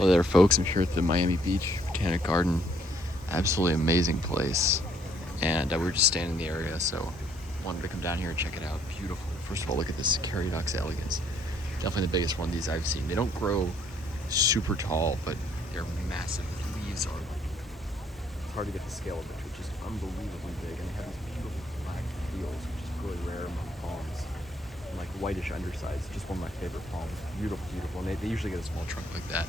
Hello there, folks. I'm here at the Miami Beach Botanic Garden. Absolutely amazing place. And we were just staying in the area, so wanted to come down here and check it out. Beautiful. First of all, look at this Caryodox elegans. Definitely the biggest one of these I've seen. They don't grow super tall, but they're massive. The leaves are hard to get the scale of it, which is unbelievably big. And they have these beautiful black peels, which is really rare among palms. And like whitish undersides, just one of my favorite palms. Beautiful, beautiful. And they usually get a small trunk like that.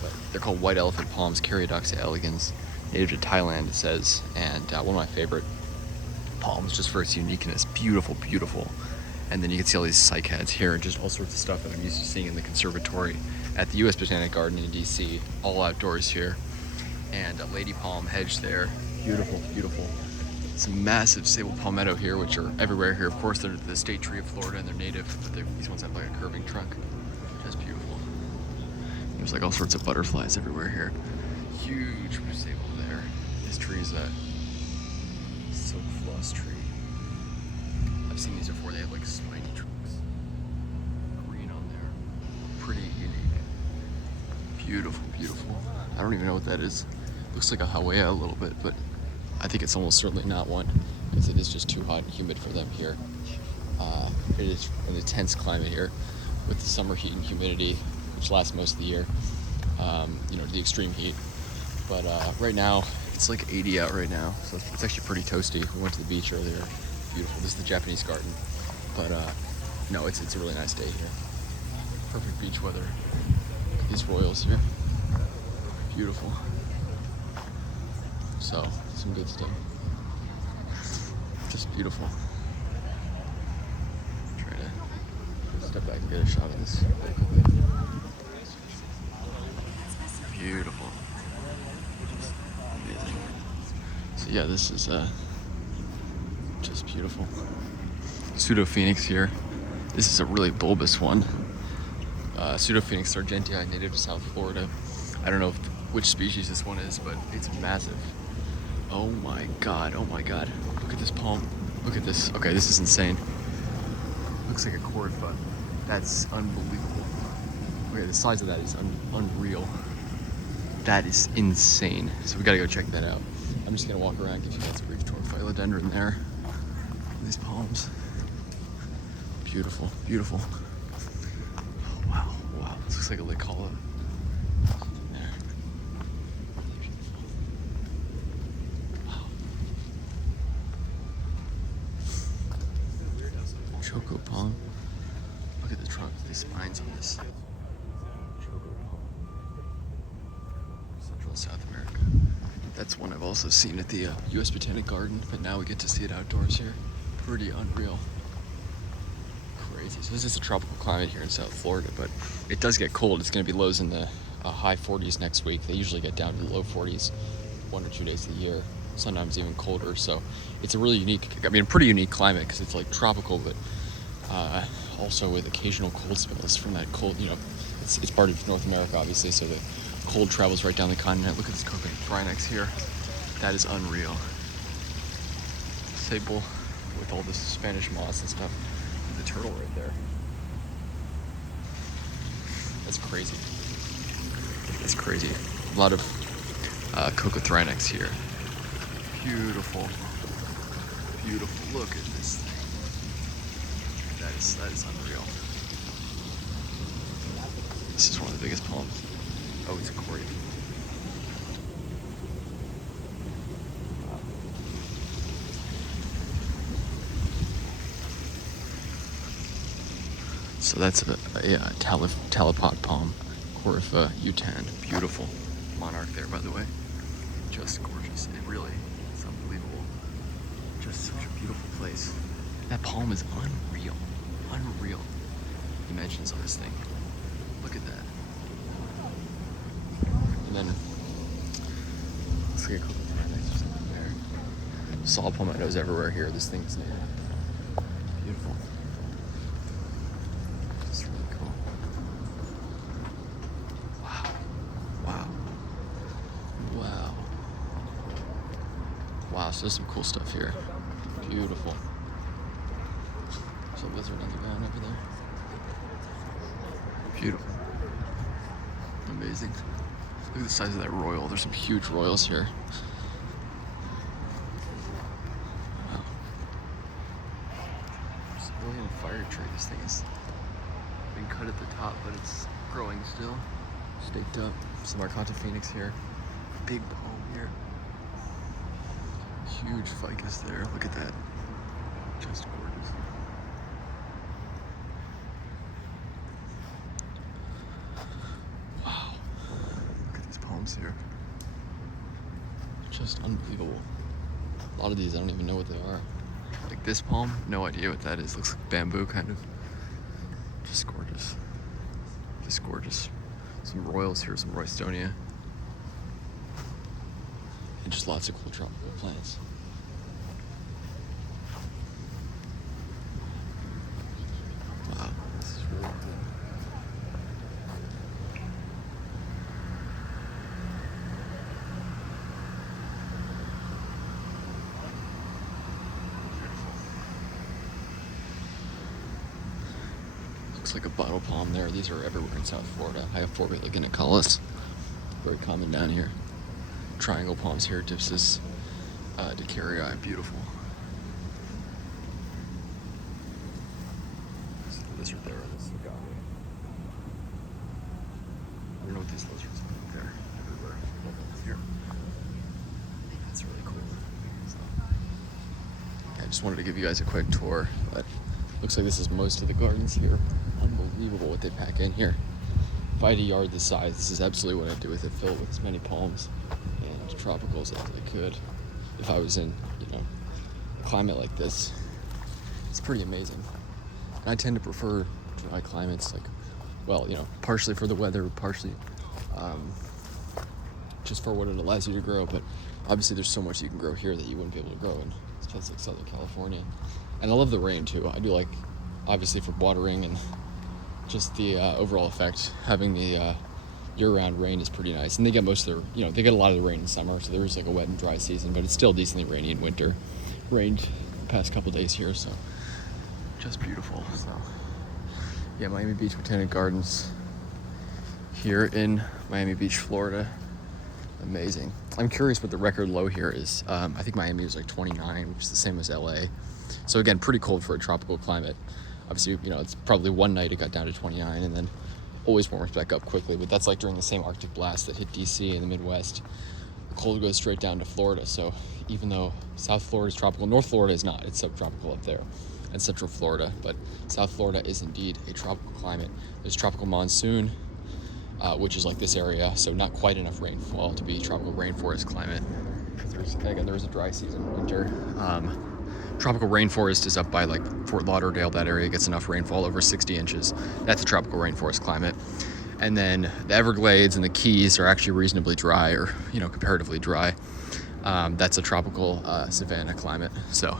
But they're called white elephant palms, Caryodox elegans, native to Thailand, it says, and one of my favorite palms just for its uniqueness. Beautiful, beautiful. And then you can see all these cycads here and just all sorts of stuff that I'm used to seeing in the conservatory at the U.S. Botanic Garden in D.C. All outdoors here. And a lady palm hedge there. Beautiful, beautiful. Some massive sable palmetto here, which are everywhere here. Of course, they're the state tree of Florida and they're native, but these ones have like a curving trunk. Just beautiful. There's like all sorts of butterflies everywhere here. Huge sable there. This tree is a silk floss tree. I've seen these before. They have like spiny trunks. Green on there. Pretty unique. Beautiful, beautiful. I don't even know what that is. Looks like a Hawea a little bit, but I think it's almost certainly not one because it is just too hot and humid for them here. It is an intense climate here with the summer heat and humidity, which lasts most of the year, the extreme heat. But right now, it's like 80 out right now, so it's actually pretty toasty. We went to the beach earlier. Beautiful. This is the Japanese garden. But no, it's a really nice day here. Perfect beach weather. Look at these royals here. Beautiful. So, some good stuff. Just beautiful. Try to step back and get a shot of this. Beautiful. Just amazing. So yeah, this is just beautiful. Pseudophoenix here. This is a really bulbous one. Pseudophoenix sargentii, native to South Florida. I don't know which species this one is, but it's massive. Oh my god, oh my god. Look at this palm. Look at this. Okay, this is insane. Looks like a cord, but that's unbelievable. Okay, the size of that is unreal. That is insane. So we gotta go check that out. I'm just gonna walk around, give you guys a brief tour of philodendron there. These palms. Beautiful, beautiful. Oh, wow, wow. This looks like a licala. There. Beautiful. Wow. Choco palm. Look at the trunk, these spines on this. Central South America. That's one I've also seen at the U.S. Botanic Garden, but now we get to see it outdoors here. Pretty unreal. Crazy. So this is a tropical climate here in South Florida, but it does get cold. It's going to be lows in the high 40s next week. They usually get down to the low 40s 1 or 2 days of the year, sometimes even colder. So it's a really unique, pretty unique climate because it's like tropical, but also with occasional cold spells from that cold, it's part of North America, obviously, so the cold travels right down the continent. Look at this coconut Thrynax here. That is unreal. Sable with all this Spanish moss and stuff. The turtle right there. That's crazy. That's crazy. A lot of Cocothrynax here. Beautiful. Beautiful. Look at this thing. That is unreal. This is one of the biggest palms. Oh, it's a quarry. So that's a talipod palm, Corypha utan. Beautiful monarch there, by the way. Just gorgeous. It's unbelievable. Just such a beautiful place. That palm is unreal. Unreal. Dimensions on this thing. Look at that. And then let's get a couple of something there. Saw palmettos everywhere here. This thing's native. Beautiful. Just really cool. Wow. Wow. Wow. Wow, so there's some cool stuff here. Beautiful. There's a lizard on the ground over there. Beautiful. Amazing. amazing. Look at the size of that royal. There's some huge royals here. Wow. It's really in a fire tree. This thing is been cut at the top, but it's growing still. Staked up. Some Arcanta Phoenix here. Big palm here. Huge ficus there. Look at that. Just gorgeous. Wow. Look at these palms here. Just unbelievable. A lot of these I don't even know what they are. Like this palm, no idea what that is. Looks like bamboo kind of. Just gorgeous. Just gorgeous. Some royals here, some Roystonia. And just lots of cool tropical plants. Wow, this is really cool. Looks like a bottle palm there. These are everywhere in South Florida. I have Forbate Lagunicalis. Very common down here. Triangle palms here, Dipsis decarii, beautiful. See the lizard there, this agave. I don't know what these lizards are. They're everywhere. Here. That's really cool. So, yeah, I just wanted to give you guys a quick tour, but looks like this is most of the gardens here. Unbelievable what they pack in here. If I had a yard this size, this is absolutely what I'd do with it. Fill it with as many palms and tropicals as I could. If I was in, a climate like this, it's pretty amazing. And I tend to prefer dry climates, like, well, partially for the weather, partially just for what it allows you to grow. But obviously, there's so much you can grow here that you wouldn't be able to grow in places like Southern California. And I love the rain too. I do like, obviously, for watering and just the overall effect. Having the year-round rain is pretty nice, and they get most of their, they get a lot of the rain in summer, so there is like a wet and dry season, but it's still decently rainy in winter. Rained the past couple days here, so just beautiful. So yeah, Miami Beach Botanic Gardens here in Miami Beach, Florida. Amazing. I'm curious what the record low here is. I think Miami was like 29, which is the same as LA. So again, pretty cold for a tropical climate. Obviously, it's probably one night it got down to 29 and then always warms back up quickly, but that's like during the same Arctic blast that hit DC in the Midwest. The cold goes straight down to Florida, so even though South Florida is tropical, North Florida is not, it's subtropical up there, and Central Florida, but South Florida is indeed a tropical climate. There's tropical monsoon, which is like this area, so not quite enough rainfall to be tropical rainforest climate. There's a dry season, winter. Tropical rainforest is up by like Fort Lauderdale. That area gets enough rainfall, over 60 inches. That's a tropical rainforest climate. And then the Everglades and the Keys are actually reasonably dry, or comparatively dry. That's a tropical savanna climate. So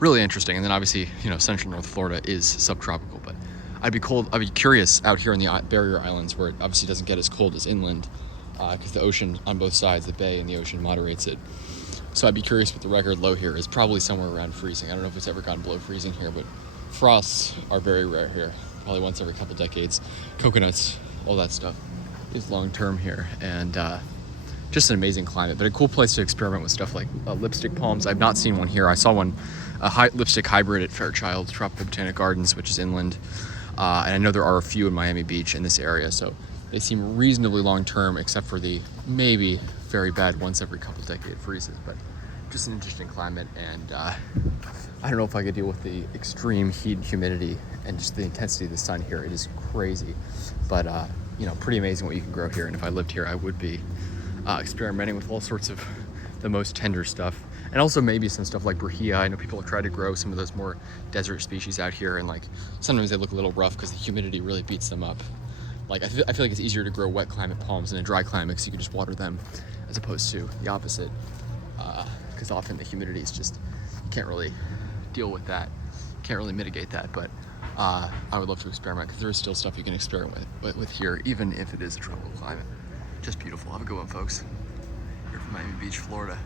really interesting. And then obviously, central North Florida is subtropical, but I'd be curious out here in the barrier islands where it obviously doesn't get as cold as inland, because the ocean on both sides, the bay and the ocean, moderates it. So I'd be curious what the record low here is. Probably somewhere around freezing. I don't know if it's ever gone below freezing here, but frosts are very rare here. Probably once every couple decades. Coconuts, all that stuff is long term here, and just an amazing climate. But a cool place to experiment with stuff like lipstick palms. I've not seen one here. I saw one, a lipstick hybrid at Fairchild Tropical Botanic Gardens, which is inland, and I know there are a few in Miami Beach in this area. So they seem reasonably long term, except for the maybe very bad once every couple decade freezes. But just an interesting climate, and I don't know if I could deal with the extreme heat and humidity and just the intensity of the sun here. It is crazy, but pretty amazing what you can grow here. And if I lived here, I would be experimenting with all sorts of the most tender stuff, and also maybe some stuff like Brahea. I know people have tried to grow some of those more desert species out here, and like sometimes they look a little rough because the humidity really beats them up. Like I feel like it's easier to grow wet climate palms in a dry climate, because you can just water them, as opposed to the opposite, because often the humidity is just, you can't really deal with that, can't really mitigate that. But I would love to experiment, because there is still stuff you can experiment with here, even if it is a tropical climate. Just beautiful. Have a good one, folks. Here from Miami Beach, Florida.